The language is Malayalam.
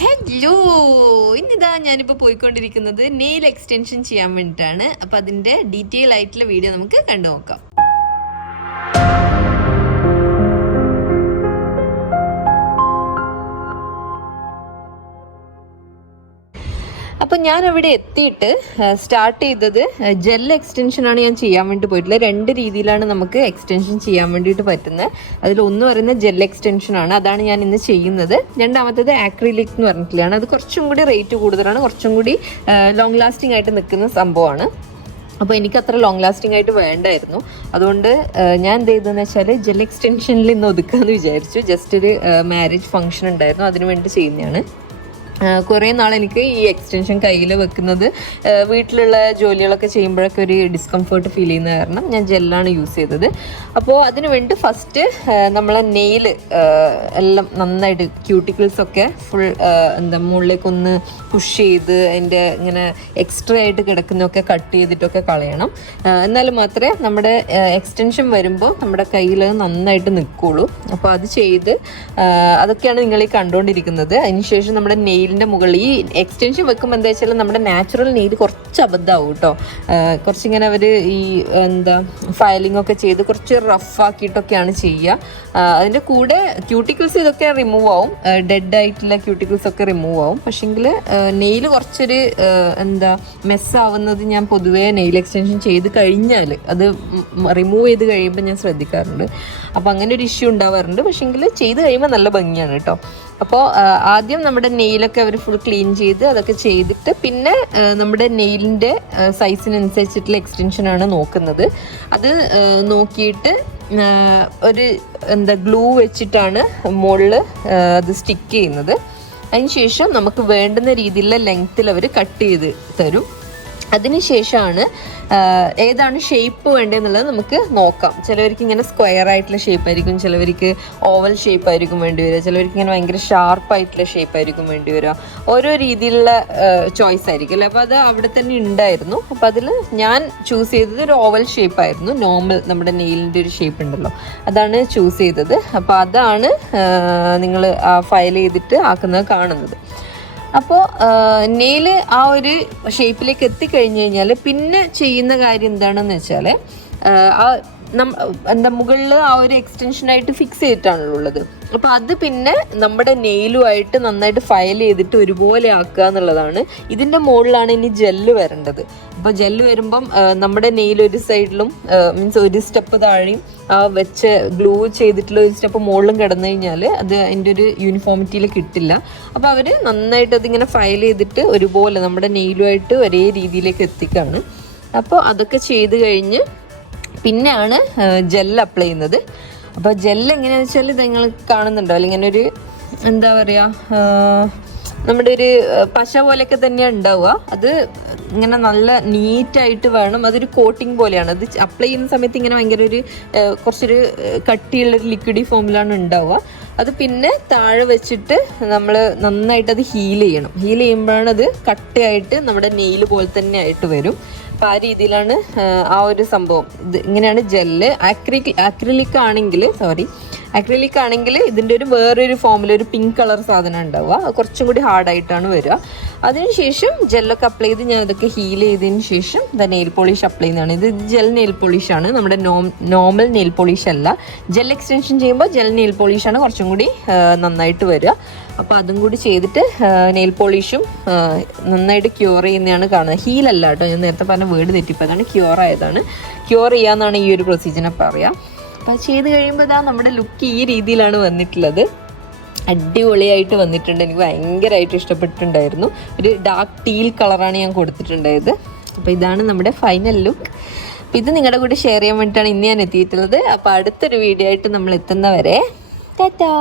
ഹലോ, ഇന്നിതാ ഞാനിപ്പോൾ പോയിക്കൊണ്ടിരിക്കുന്നത് നെയിൽ എക്സ്റ്റൻഷൻ ചെയ്യാൻ വേണ്ടിയിട്ടാണ്. അപ്പോൾ അതിൻ്റെ ഡീറ്റെയിൽ ആയിട്ടുള്ള വീഡിയോ നമുക്ക് കണ്ടു നോക്കാം. അപ്പോൾ ഞാൻ അവിടെ എത്തിയിട്ട് സ്റ്റാർട്ട് ചെയ്തത് ജെൽ എക്സ്റ്റൻഷനാണ് ഞാൻ ചെയ്യാൻ വേണ്ടി പോയിട്ടുള്ളത്. രണ്ട് രീതിയിലാണ് നമുക്ക് എക്സ്റ്റൻഷൻ ചെയ്യാൻ വേണ്ടിയിട്ട് പറ്റുന്നത്. അതിലൊന്ന് പറയുന്നത് ജെൽ എക്സ്റ്റൻഷനാണ്, അതാണ് ഞാൻ ഇന്ന് ചെയ്യുന്നത്. രണ്ടാമത്തേത് ആക്രിലിക് എന്ന് പറഞ്ഞിട്ടുള്ളതാണ്. അത് കുറച്ചും കൂടി റേറ്റ് കൂടുതലാണ്, കുറച്ചും കൂടി ലോങ് ലാസ്റ്റിംഗ് ആയിട്ട് നിൽക്കുന്ന സംഭവമാണ്. അപ്പോൾ എനിക്ക് അത്ര ലോങ് ലാസ്റ്റിംഗ് ആയിട്ട് വേണ്ടായിരുന്നു. അതുകൊണ്ട് ഞാൻ എന്ത് ചെയ്തതെന്ന് വെച്ചാൽ ജെൽ എക്സ്റ്റൻഷനിൽ ഇന്ന് ഒതുക്കാമെന്ന് വിചാരിച്ചു. ജസ്റ്റ് ഒരു മാരേജ് ഫംഗ്ഷൻ ഉണ്ടായിരുന്നു, അതിന് വേണ്ടി ചെയ്യുന്നതാണ്. കുറേ നാൾ എനിക്ക് ഈ എക്സ്റ്റൻഷൻ കയ്യിൽ വെക്കുന്നത് വീട്ടിലുള്ള ജോലികളൊക്കെ ചെയ്യുമ്പോഴൊക്കെ ഒരു ഡിസ്കംഫേർട്ട് ഫീൽ ചെയ്യുന്ന കാരണം ഞാൻ ജെല്ലാണ് യൂസ് ചെയ്തത്. അപ്പോൾ അതിന് വേണ്ടി ഫസ്റ്റ് നമ്മളെ നെയിൽ എല്ലാം നന്നായിട്ട് ക്യൂട്ടിക്കിൾസൊക്കെ ഫുൾ മുകളിലേക്കൊന്ന് പുഷ് ചെയ്ത് അതിൻ്റെ ഇങ്ങനെ എക്സ്ട്രാ ആയിട്ട് കിടക്കുന്നതൊക്കെ കട്ട് ചെയ്തിട്ടൊക്കെ കളയണം. എന്നാൽ മാത്രമേ നമ്മുടെ എക്സ്റ്റൻഷൻ വരുമ്പോൾ നമ്മുടെ കയ്യിൽ നന്നായിട്ട് നിൽക്കുള്ളൂ. അപ്പോൾ അത് ചെയ്ത് അതൊക്കെയാണ് നിങ്ങൾ ഈ കണ്ടുകൊണ്ടിരിക്കുന്നത്. അതിനുശേഷം നമ്മുടെ നെയിലിൻ്റെ മുകളിൽ ഈ എക്സ്റ്റൻഷൻ വെക്കുമ്പോൾ എന്താ വെച്ചാൽ നമ്മുടെ നാച്ചുറൽ നെയിൽ കുറച്ച് അബദ്ധമാവും കേട്ടോ. കുറച്ചിങ്ങനെ അവർ ഈ ഫയലിംഗ് ഒക്കെ ചെയ്ത് കുറച്ച് റഫാക്കിയിട്ടൊക്കെയാണ് ചെയ്യുക. അതിൻ്റെ കൂടെ ക്യൂട്ടിക്കിൾസ് ഇതൊക്കെ റിമൂവ് ആവും, ഡെഡ് ആയിട്ടുള്ള ക്യൂട്ടിക്കിൾസ് ഒക്കെ റിമൂവ് ആവും. പക്ഷേങ്കിൽ നെയിൽ കുറച്ചൊരു മെസ്സാവുന്നത് ഞാൻ പൊതുവേ നെയിൽ എക്സ്റ്റൻഷൻ ചെയ്ത് കഴിഞ്ഞാൽ അത് റിമൂവ് ചെയ്ത് കഴിയുമ്പോൾ ഞാൻ ശ്രദ്ധിക്കാറുണ്ട്. അപ്പോൾ അങ്ങനെ ഒരു ഇഷ്യൂ ഉണ്ടാവാറുണ്ട്. പക്ഷേങ്കിൽ ചെയ്ത് കഴിയുമ്പോൾ നല്ല ഭംഗിയാണ് കേട്ടോ. അപ്പോൾ ആദ്യം നമ്മുടെ നെയിലൊക്കെ അവർ ഫുൾ ക്ലീൻ ചെയ്ത് അതൊക്കെ ചെയ്തിട്ട് പിന്നെ നമ്മുടെ നെയിലിൻ്റെ സൈസിനനുസരിച്ചിട്ടുള്ള എക്സ്റ്റൻഷനാണ് നോക്കുന്നത്. അത് നോക്കിയിട്ട് ഒരു ഗ്ലൂ വെച്ചിട്ടാണ് മുകളിൽ അത് സ്റ്റിക്ക് ചെയ്യുന്നത്. അതിനുശേഷം നമുക്ക് വേണ്ടുന്ന രീതിയിലുള്ള ലെങ്ത്തിൽ അവർ കട്ട് ചെയ്ത് തരും. അതിനുശേഷമാണ് ഏതാണ് ഷേപ്പ് വേണ്ടതെന്നുള്ളത് നമുക്ക് നോക്കാം. ചിലവർക്ക് ഇങ്ങനെ സ്ക്വയർ ആയിട്ടുള്ള ഷേപ്പ് ആയിരിക്കും, ചിലവർക്ക് ഓവൽ ഷേപ്പ് ആയിരിക്കും വേണ്ടി വരിക, ചിലവർക്ക് ഇങ്ങനെ ഭയങ്കര ഷാർപ്പായിട്ടുള്ള ഷേപ്പ് ആയിരിക്കും വേണ്ടി വരിക. ഓരോ രീതിയിലുള്ള ചോയ്സ് ആയിരിക്കും അല്ലേ. അപ്പോൾ അത് അവിടെ തന്നെ ഉണ്ടായിരുന്നു. അപ്പോൾ അതിൽ ഞാൻ ചൂസ് ചെയ്തത് ഒരു ഓവൽ ഷേപ്പായിരുന്നു. നോർമൽ നമ്മുടെ നെയിലിൻ്റെ ഒരു ഷേപ്പ് ഉണ്ടല്ലോ, അതാണ് ചൂസ് ചെയ്തത്. അപ്പോൾ അതാണ് നിങ്ങൾ ഫയൽ ചെയ്തിട്ട് ആക്കുന്നത് കാണുന്നത്. അപ്പോൾ നെയിൽ ആ ഒരു ഷേപ്പിലേക്ക് എത്തിക്കഴിഞ്ഞ് കഴിഞ്ഞാൽ പിന്നെ ചെയ്യുന്ന കാര്യം എന്താണെന്ന് വെച്ചാൽ മുകളിൽ ആ ഒരു എക്സ്റ്റൻഷനായിട്ട് ഫിക്സ് ചെയ്തിട്ടാണല്ലോ ഉള്ളത്. അപ്പോൾ അത് പിന്നെ നമ്മുടെ നെയിലുമായിട്ട് നന്നായിട്ട് ഫയൽ ചെയ്തിട്ട് ഒരുപോലെ ആക്കുക എന്നുള്ളതാണ്. ഇതിൻ്റെ മുകളിലാണ് ഇനി ജെല്ല് വരേണ്ടത്. അപ്പോൾ ജെല്ല് വരുമ്പം നമ്മുടെ നെയിൽ ഒരു സൈഡിലും മീൻസ് ഒരു സ്റ്റെപ്പ് താഴെയും വെച്ച് ഗ്ലൂ ചെയ്തിട്ടുള്ള ഒരു സ്റ്റെപ്പ് മുകളിലും കിടന്നു കഴിഞ്ഞാൽ അത് അതിൻ്റെ ഒരു യൂണിഫോമിറ്റിയിൽ കിട്ടില്ല. അപ്പോൾ അവർ നന്നായിട്ട് അതിങ്ങനെ ഫയൽ ചെയ്തിട്ട് ഒരുപോലെ നമ്മുടെ നെയിലുമായിട്ട് ഒരേ രീതിയിലേക്ക് എത്തിക്കുകയാണ്. അപ്പോൾ അതൊക്കെ ചെയ്ത് കഴിഞ്ഞ് പിന്നെയാണ് ജെല്ല് അപ്ലൈ ചെയ്യുന്നത്. അപ്പോൾ ജെല്ല് എങ്ങനെയാണെന്ന് വെച്ചാൽ ഇത് നിങ്ങൾ കാണുന്നുണ്ടോ, അല്ലെങ്കിൽ ഇങ്ങനെ ഒരു എന്താ പറയുക, നമ്മുടെ ഒരു പശ പോലെയൊക്കെ തന്നെയാണ് ഉണ്ടാവുക. അത് ഇങ്ങനെ നല്ല നീറ്റായിട്ട് വേണം. അതൊരു കോട്ടിങ് പോലെയാണ്. അത് അപ്ലൈ ചെയ്യുന്ന സമയത്ത് ഇങ്ങനെ ഭയങ്കര ഒരു കുറച്ചൊരു കട്ടിയുള്ളൊരു ലിക്വിഡി ഫോമിലാണ് ഉണ്ടാവുക. അത് പിന്നെ താഴെ വെച്ചിട്ട് നമ്മൾ നന്നായിട്ട് അത് ഹീൽ ചെയ്യണം. ഹീൽ ചെയ്യുമ്പോഴാണ് അത് കട്ടയായിട്ട് നമ്മുടെ നെയിൽ പോലെ തന്നെ ആയിട്ട് വരും. അപ്പോൾ ആ രീതിയിലാണ് ആ ഒരു സംഭവം. ഇത് ഇങ്ങനെയാണ് ജെല്ല്. ആക്രിലിക് ആണെങ്കിൽ ഇതിൻ്റെ ഒരു വേറൊരു ഫോമിൽ ഒരു പിങ്ക് കളർ സാധനം ഉണ്ടാവുക, കുറച്ചും കൂടി ഹാർഡായിട്ടാണ് വരിക. അതിനുശേഷം ജെല്ലൊക്കെ അപ്ലൈ ചെയ്ത് ഞാൻ ഇതൊക്കെ ഹീൽ ചെയ്തതിന് ശേഷം നെയിൽ പോളിഷ് അപ്ലൈ ചെയ്യുന്നതാണ്. ഇത് ജെൽ നെയിൽ പോളിഷാണ്, നമ്മുടെ നോർമൽ നെയിൽ പോളിഷ് അല്ല. ജെൽ എക്സ്റ്റൻഷൻ ചെയ്യുമ്പോൾ ജെൽ നെയിൽ പോളിഷാണ് കുറച്ചും കൂടി നന്നായിട്ട് വരിക. അപ്പോൾ അതും കൂടി ചെയ്തിട്ട് നെയിൽ പോളിഷും നന്നായിട്ട് ക്യൂർ ചെയ്യുന്നതാണ് കാണുന്നത്. ഹീലല്ല കേട്ടോ, ഞാൻ നേരത്തെ പറഞ്ഞ വേർഡ് തെറ്റിപ്പോയതാണ്. ക്യൂർ ആയതാണ്. ക്യൂർ ചെയ്യാന്നാണ് ഈ ഒരു പ്രൊസീജിയറിനെ പറയുക. അപ്പോൾ ചെയ്ത് കഴിയുമ്പോൾ ഇതാ നമ്മുടെ ലുക്ക് ഈ രീതിയിലാണ് വന്നിട്ടുള്ളത്. അടിപൊളിയായിട്ട് വന്നിട്ടുണ്ട്. എനിക്ക് ഭയങ്കരമായിട്ട് ഇഷ്ടപ്പെട്ടിട്ടുണ്ടായിരുന്നു. ഒരു ഡാർക്ക് ടീൽ കളറാണ് ഞാൻ കൊടുത്തിട്ടുണ്ടായത്. അപ്പോൾ ഇതാണ് നമ്മുടെ ഫൈനൽ ലുക്ക്. അപ്പോൾ ഇത് നിങ്ങളുടെ കൂടെ ഷെയർ ചെയ്യാൻ വേണ്ടിയിട്ടാണ് ഇന്ന് ഞാൻ എത്തിയിട്ടുള്ളത്. അപ്പോൾ അടുത്തൊരു വീഡിയോ ആയിട്ട് നമ്മൾ എത്തുന്നവരെ ടാറ്റാ.